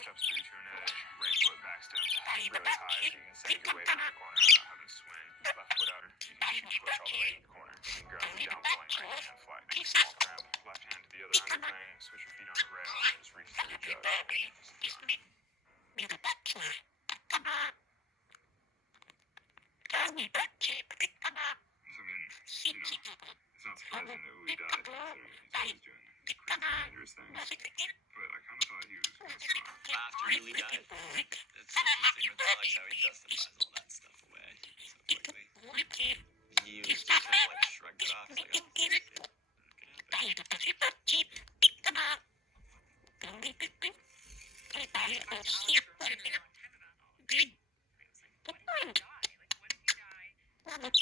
steps through to an edge. Right foot back steps really high so you can send your weight around the corner without having to swing. Left foot out, you can push all the way into the corner. You can grab the down pulling right hand flat. Small grab, left hand to the other underplaying. Switch your feet on the rail and just reach through the jug. It's not surprising that Uli died, considering he's always doing crazy, dangerous things. But I kind of thought he was going to survive. After Uli died, it's interesting with Alex how he justifies all that stuff away so quickly. He was just kind of like shrugged it off. It's like, oh, Like, what if you die? Alex.